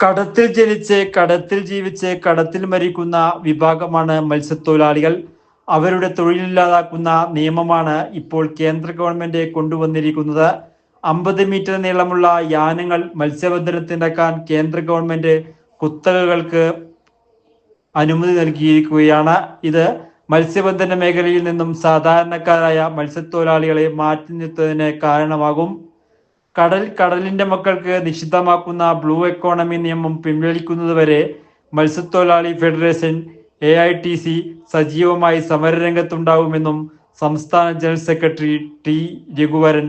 കടത്തിൽ ജനിച്ച് കടത്തിൽ ജീവിച്ച് കടത്തിൽ മരിക്കുന്ന വിഭാഗമാണ് മത്സ്യത്തൊഴിലാളികൾ. അവരുടെ തൊഴിലില്ലാതാക്കുന്ന നിയമമാണ് ഇപ്പോൾ കേന്ദ്ര ഗവൺമെന്റ് കൊണ്ടുവന്നിരിക്കുന്നത്. അമ്പത് മീറ്റർ നീളമുള്ള യാനങ്ങൾ മത്സ്യബന്ധനത്തിനാക്കാൻ കേന്ദ്ര ഗവൺമെന്റ് കുത്തകകൾക്ക് അനുമതി നൽകിയിരിക്കുകയാണ്. ഇത് മത്സ്യബന്ധന മേഖലയിൽ നിന്നും സാധാരണക്കാരായ മത്സ്യത്തൊഴിലാളികളെ മാറ്റി നിർത്തുന്നതിന് കാരണമാകും. കടൽ കടലിന്റെ മക്കൾക്ക് നിഷിദ്ധമാക്കുന്ന ബ്ലൂ എക്കോണമി നിയമം പിൻവലിക്കുന്നതുവരെ മത്സ്യത്തൊഴിലാളി federation A I T C സജീവമായി സമരരംഗത്തുണ്ടാവുമെന്നും സംസ്ഥാന ജനറൽ സെക്രട്ടറി ടി രഘുവരൻ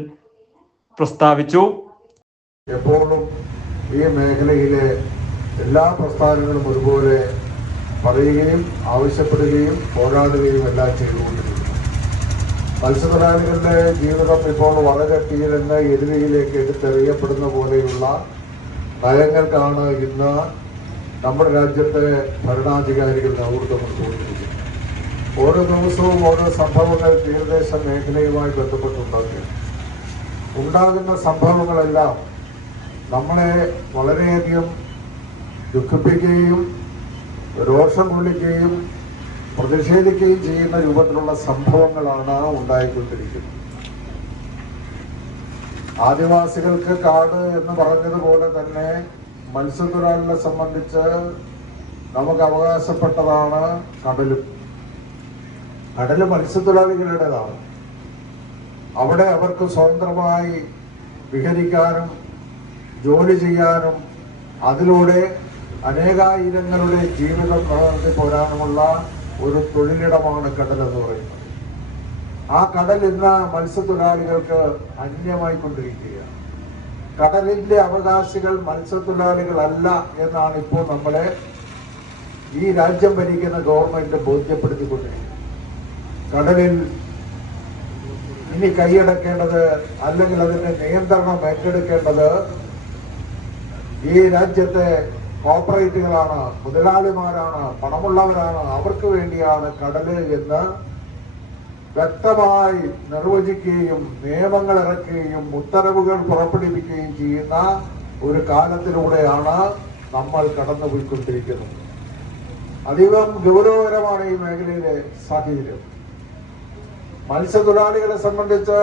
പ്രസ്താവിച്ചു. എപ്പോഴും ഈ മേഖലയിലെ എല്ലാ പ്രസ്ഥാനങ്ങളും ഒരുപോലെ പറയുകയും ആവശ്യപ്പെടുകയും പോരാടുകയും എല്ലാം ചെയ്തുകൊണ്ടിരിക്കുന്നു. മത്സ്യത്തൊഴിലാളികളുടെ ജീവിതം ഇപ്പോൾ വളരെ കീഴെന്ന് എരുതിയിലേക്ക് എടുത്തെറിയപ്പെടുന്ന പോലെയുള്ള നയങ്ങൾക്കാണ് ഇന്ന് നമ്മുടെ രാജ്യത്തെ ഭരണാധികാരികൾ നേതൃത്വം കൊടുത്തുകൊണ്ടിരിക്കുന്നത് ഓരോ ദിവസവും ഓരോ സംഭവങ്ങൾ തീരദേശ മേഖലയുമായി ബന്ധപ്പെട്ടുണ്ടാകും ഉണ്ടാകുന്ന സംഭവങ്ങളെല്ലാം നമ്മളെ വളരെയധികം ദുഃഖിപ്പിക്കുകയും രോഷം കൊള്ളിക്കുകയും പ്രതിഷേധിക്കുകയും ചെയ്യുന്ന രൂപത്തിലുള്ള സംഭവങ്ങളാണ് ഉണ്ടായിക്കൊണ്ടിരിക്കുന്നത്. ആദിവാസികൾക്ക് കാട് എന്ന് പറഞ്ഞതുപോലെ തന്നെ മത്സ്യത്തൊഴിലാളികളെ സംബന്ധിച്ച് നമുക്ക് അവകാശപ്പെട്ടതാണ് കടലും. കടൽ മത്സ്യത്തൊഴിലാളികളുടേതാണ്. അവിടെ അവർക്ക് സ്വതന്ത്രമായി വിഹരിക്കാനും ജോലി ചെയ്യാനും അതിലൂടെ അനേകായിരങ്ങളുടെ ജീവിതം നിലനിർത്തി പോരാനുമുള്ള ഒരു തൊഴിലിടമാണ് കടൽ എന്ന് പറയുന്നത്. ആ കടൽ ഇന്ന് മത്സ്യത്തൊഴിലാളികൾക്ക് അന്യമായി കൊണ്ടിരിക്കുകയാണ് കടലിന്റെ അവകാശികൾ മത്സ്യത്തൊഴിലാളികളല്ല എന്നാണ് ഇപ്പോൾ നമ്മളെ ഈ രാജ്യം ഭരിക്കുന്ന ഗവൺമെന്റ് ബോധ്യപ്പെടുത്തിക്കൊണ്ടിരിക്കുന്നത്. കടലിൽ ഇനി കൈയടക്കേണ്ടത് അല്ലെങ്കിൽ അതിന്റെ നിയന്ത്രണം ഏറ്റെടുക്കേണ്ടത് ഈ രാജ്യത്തെ കോപ്പറേറ്റുകളാണ് മുതലാളിമാരാണ് പണമുള്ളവരാണ്. അവർക്ക് വേണ്ടിയാണ് കടൽ എന്ന് വ്യക്തമായി നിർവചിക്കുകയും നിയമങ്ങൾ ഇറക്കുകയും ഉത്തരവുകൾ പുറപ്പെടുവിക്കുകയും ചെയ്യുന്ന ഒരു കാലത്തിലൂടെയാണ് നമ്മൾ കടന്നു കടന്നുപോയിക്കൊണ്ടിരിക്കുന്നത്. അധികം ഗൗരവകരമാണ് ഈ മേഖലയിലെ സാഹചര്യം. മത്സ്യത്തൊഴിലാളികളെ സംബന്ധിച്ച്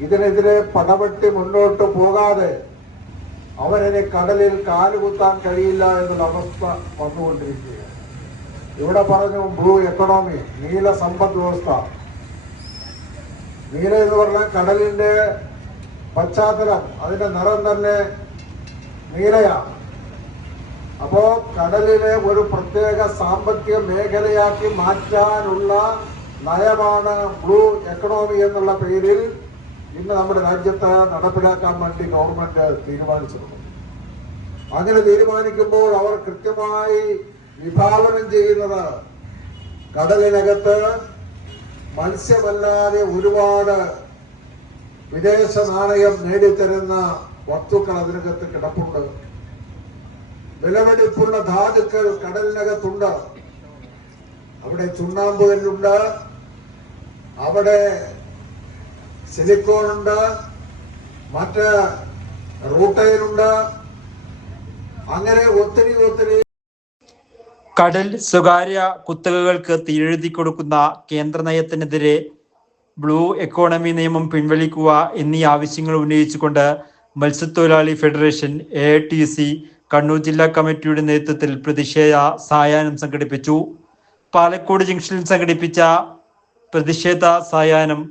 ഇതിനെതിരെ പടവെട്ടി മുന്നോട്ട് പോകാതെ അവരെ കടലിൽ കാലുകുത്താൻ കഴിയില്ല എന്നുള്ള അവസ്ഥ വന്നുകൊണ്ടിരിക്കുകയാണ്. ഇവിടെ പറഞ്ഞു ബ്ലൂ എക്കണോമി നീല സമ്പദ് വ്യവസ്ഥ. നീല എന്ന് പറഞ്ഞാൽ കടലിന്റെ പശ്ചാത്തലം അതിന്റെ നിറം തന്നെ നീലയാണ്. അപ്പോ കടലിനെ ഒരു പ്രത്യേക സാമ്പത്തിക മേഖലയാക്കി മാറ്റാനുള്ള നയമാണ് ബ്ലൂ എക്കണോമി എന്നുള്ള പേരിൽ ഇന്ന് നമ്മുടെ രാജ്യത്ത് നടപ്പിലാക്കാൻ വേണ്ടി ഗവൺമെന്റ് തീരുമാനിച്ചിട്ടുണ്ട്. അങ്ങനെ തീരുമാനിക്കുമ്പോൾ അവർ കൃത്യമായി വിഭാവനം ചെയ്യുന്നത് കടലിനകത്ത് മത്സ്യമല്ലാതെ ഒരുപാട് വിദേശ നാണയം നേടിത്തരുന്ന വസ്തുക്കൾ അതിനകത്ത് കിടപ്പുണ്ട്. വിലവെടുപ്പുള്ള ധാതുക്കൾ കടലിനകത്തുണ്ട്. അവിടെ ചുണ്ണാമ്പുകളുണ്ട് അവിടെ സിലിക്കോൺ ഉണ്ട് മറ്റ് റൂട്ടയിലുണ്ട്. അങ്ങനെ ഒത്തിരി ഒത്തിരി കടൽ സ്വകാര്യ കുത്തകകൾക്ക് തീരെഴുതി കൊടുക്കുന്ന കേന്ദ്ര നയത്തിനെതിരെ ബ്ലൂ എക്കോണമി നിയമം പിൻവലിക്കുക എന്നീ ആവശ്യങ്ങൾ ഉന്നയിച്ചുകൊണ്ട് മത്സ്യത്തൊഴിലാളി federation A T C Kannur ജില്ലാ കമ്മിറ്റിയുടെ നേതൃത്വത്തിൽ പ്രതിഷേധ സായാഹ്നം സംഘടിപ്പിച്ചു. പാലക്കോട് ജംഗ്ഷനിൽ സംഘടിപ്പിച്ച പ്രതിഷേധ സായാഹ്നം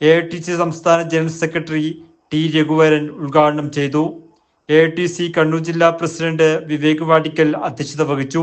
എ ടി സി സംസ്ഥാന ജനറൽ സെക്രട്ടറി ടി രഘുവരൻ ഉദ്ഘാടനം ചെയ്തു. എ ടി സി കണ്ണൂർ ജില്ലാ പ്രസിഡന്റ് വിവേക് വാടിക്കൽ അധ്യക്ഷത വഹിച്ചു.